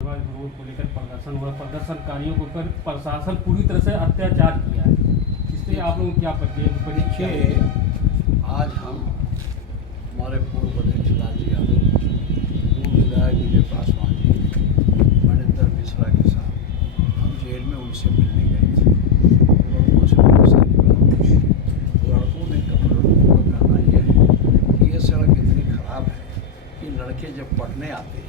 विरोध को लेकर प्रदर्शन हुआ, प्रदर्शनकारियों को पर प्रशासन पूरी तरह से अत्याचार किया है, इसलिए आप लोग क्या देखिए, आज हम हमारे पूर्व अध्यक्ष लालजी यादव, पूर्व विधायक विजय पासवान जी, मणिंदर मिश्रा के साथ हम जेल में उनसे मिलने गए थे। लोगों से परेशानी बनी, लड़कों ने लड़कों का कहना यह है कि ये सड़क इतनी खराब है कि लड़के जब पढ़ने आते हैं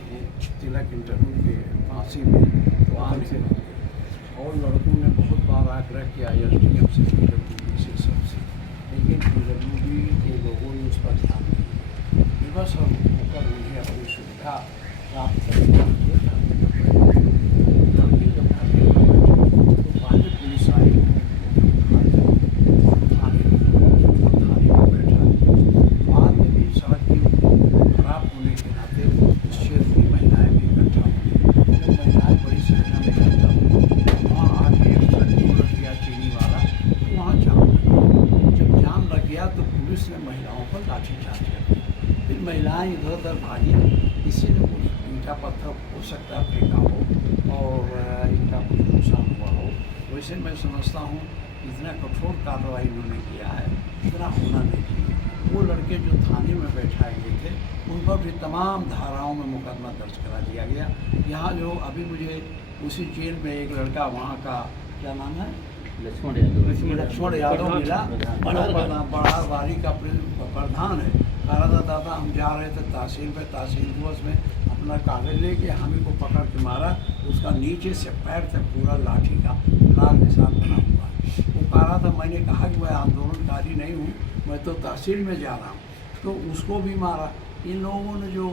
तिलक इंटरव्यू के फांसी में तो आने से और लड़कों ने बहुत बार आग्रह किया SDM से, PWD से, सबसे, लेकिन PWD के लोगों ने उस पर ध्यान नहीं दिया। विवश होकर उन्हें अपनी सुविधा प्राप्त करने के लिए लड़के जब घर में तो पहले पुलिस आई, थाने में बैठा। बाद में भी सड़क की खराब होने के नाते इस क्षेत्र की महिलाएं भी इकट्ठा हुई। जब महिलाएं बड़ी संख्या में इकट्ठा हुई, वहाँ आके एक लड़की उलट गया चीनी वाला, तो वहाँ जाम लग गया। जब जाम लग गया तो पुलिस ने महिलाओं पर लाठीचार्ज कर दिया। फिर महिलाएं इधर उधर भागी, किसी ने कुछ ईंटा पत्थर हो सकता है फेंका हो और इनका कुछ नुकसान हुआ हो। वैसे मैं समझता हूँ इतना कठोर कार्रवाई उन्होंने किया है, इतना होना नहीं चाहिए। वो लड़के जो थाने में बैठाए गए थे उन पर भी तमाम धाराओं में मुकदमा दर्ज करा दिया गया। यहाँ जो अभी मुझे उसी जेल में एक लड़का वहाँ का क्या नाम है, लक्ष्मण यादव मिला, बड़ाबारी का प्रधान है। दादा हम जा रहे थे तहसील में, तहसील दिवस में अपना कागज लेके हम ही को पकड़ के मारा, उसका नीचे से पैर तक पूरा लाठी का लाल निशान बना हुआ है। वो कह रहा था, मैंने कहा कि मैं आंदोलनकारी नहीं हूँ, मैं तो तहसील में जा रहा हूँ, तो उसको भी मारा। इन लोगों ने जो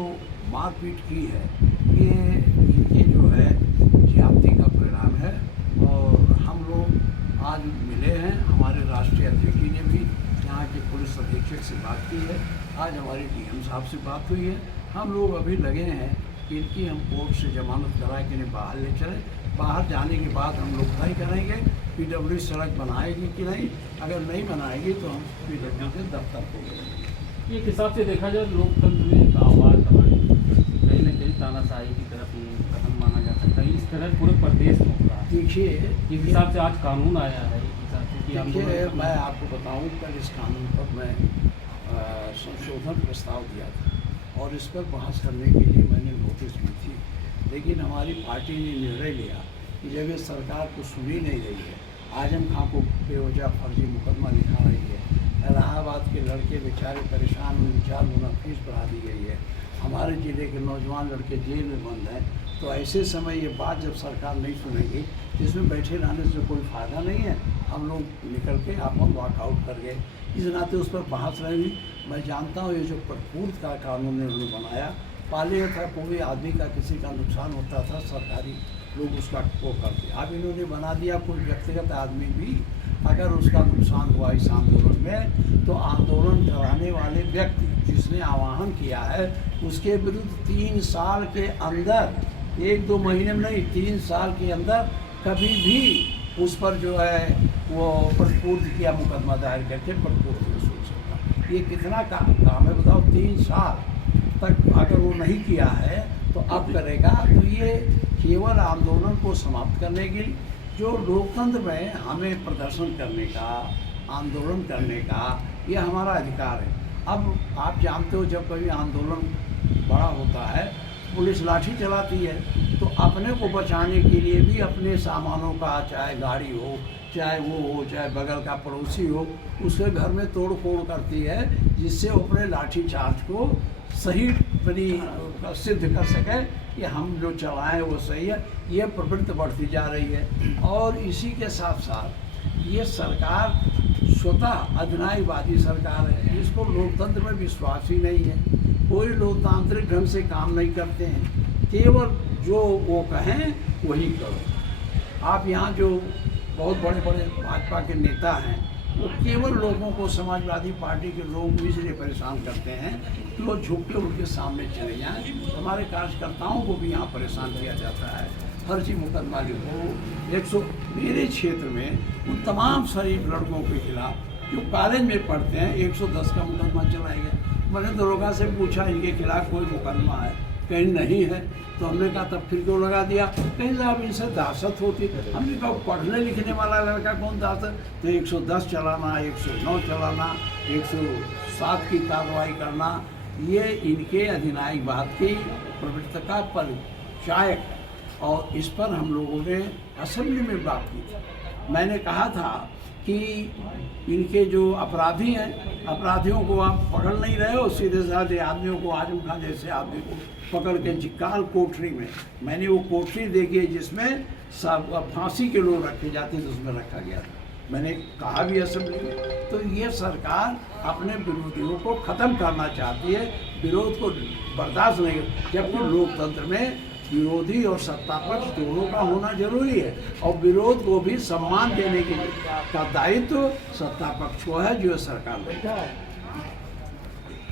मारपीट की है ये इनके जो है ज्यादती का परिणाम है। और हम लोग आज मिले हैं, हमारे राष्ट्रीय अध्यक्ष जी ने भी यहाँ के पुलिस अधीक्षक से बात की है, आज हमारी DM साहब से बात हुई है। हम लोग अभी लगे हैं कि इनकी हम कोर्ट से जमानत करा के इन्हें बाहर ले चलें। बाहर जाने के बाद हम लोग तय करेंगे PWD सड़क बनाएगी कि नहीं, अगर नहीं बनाएगी तो हम PWD के दफ्तर को मिलेंगे। एक हिसाब से देखा जाए लोकतंत्र में एक आवाज़ दबाने कहीं न कहीं तानाशाही की तरफ कदम माना जा सकता है, इस तरह पूरे प्रदेश में हो रहा है। देखिए, इस हिसाब से आज कानून आया है, इस हिसाब से कि देखिए मैं आपको बताऊं, कल इस कानून पर मैं संशोधन प्रस्ताव दिया था और इस पर बहस करने के लिए मैंने नोटिस दी थी, लेकिन हमारी पार्टी ने निर्णय लिया कि जब ये सरकार को सुनी नहीं रही है, आजम खां को बेवजह फर्जी मुकदमा लिखा रही है, इलाहाबाद के लड़के बेचारे परेशान हुए, 4 गुना फीस बढ़ा दी गई है, हमारे ज़िले के नौजवान लड़के जेल में बंद हैं, तो ऐसे समय ये बात जब सरकार नहीं सुनेगी, इसमें बैठे रहने से कोई फ़ायदा नहीं है। हम लोग निकल के अपन वॉकआउट कर गए, इस नाते उस पर बहस रही। मैं जानता हूँ ये जो प्रपूर्त का कानून ने उन्होंने बनाया, पहले था कोई आदमी का किसी का नुकसान होता था सरकारी लोग उसका वो करते, अब इन्होंने बना दिया कोई व्यक्तिगत आदमी भी अगर उसका नुकसान हुआ इस आंदोलन में, तो आंदोलन कराने वाले व्यक्ति जिसने आह्वान किया है उसके विरुद्ध 3 साल के अंदर, 1-2 महीने में नहीं, 3 साल के अंदर कभी भी उस पर जो है वो प्रतिपूर्ति किया मुकदमा दायर करके प्रतिपूर्ति वसूल सकता। ये कितना काम है बताओ, 3 साल तक अगर वो नहीं किया है तो अब करेगा। तो ये केवल आंदोलन को समाप्त करने के लिए, जो लोकतंत्र में हमें प्रदर्शन करने का, आंदोलन करने का ये हमारा अधिकार है। अब आप जानते हो जब कभी आंदोलन बड़ा होता है पुलिस लाठी चलाती है, तो अपने को बचाने के लिए भी अपने सामानों का, चाहे गाड़ी हो, चाहे वो हो, चाहे बगल का पड़ोसी हो, उसके घर में तोड़ फोड़ करती है, जिससे वो अपने लाठी चार्ज को सही बनी सिद्ध कर सके कि हम जो चलाएं वो सही है। ये प्रवृत्ति बढ़ती जा रही है और इसी के साथ साथ ये सरकार स्वतः अधिनायकवादी सरकार है, जिसको लोकतंत्र में विश्वास ही नहीं है, कोई लोकतांत्रिक ढंग से काम नहीं करते हैं, केवल जो वो कहें वही करो। आप यहाँ जो बहुत बड़े बड़े भाजपा के नेता हैं वो केवल लोगों को, समाजवादी पार्टी के लोग भी इसलिए परेशान करते हैं कि वो झुक के उनके सामने चले जाएं। हमारे कार्यकर्ताओं को भी यहाँ परेशान किया जाता है, फर्जी मुकदमा लिखो। 100 मेरे क्षेत्र में उन तमाम शरीफ लड़कों के खिलाफ जो कॉलेज में पढ़ते हैं 110 का मुकदमा चलाया गया। मैंने दरोगा से पूछा इनके खिलाफ कोई मुकदमा है, कहीं नहीं है। तो हमने कहा तब फिर क्यों लगा दिया, कहीं साहब इनसे दहशत होती। हमने कहा पढ़ने लिखने वाला लड़का कौन दहशत, तो 110 चलाना, 109 चलाना, 107 की कार्रवाई करना, ये इनके अधिनायकवाद की प्रवृत्ति का परिचायक है। और इस पर हम लोगों ने असेंबली में बात की थी। मैंने कहा था कि इनके जो अपराधी हैं, अपराधियों को आप पकड़ नहीं रहे हो, सीधे साधे आदमियों को, आजम खान जैसे आदमी को पकड़ के चिक्काल कोठरी में, मैंने वो कोठरी देखी है जिसमें सब फांसी के लोग रखे जाते थे, उसमें रखा गया था। मैंने कहा भी असेंबली में। तो ये सरकार अपने विरोधियों को ख़त्म करना चाहती है, विरोध को बर्दाश्त नहीं, जबकि लोकतंत्र में विरोधी और सत्ता पक्ष दोनों का होना जरूरी है। और विरोध को भी सम्मान देने के का दायित्व सत्ता पक्ष को है, जो सरकार बैठा है।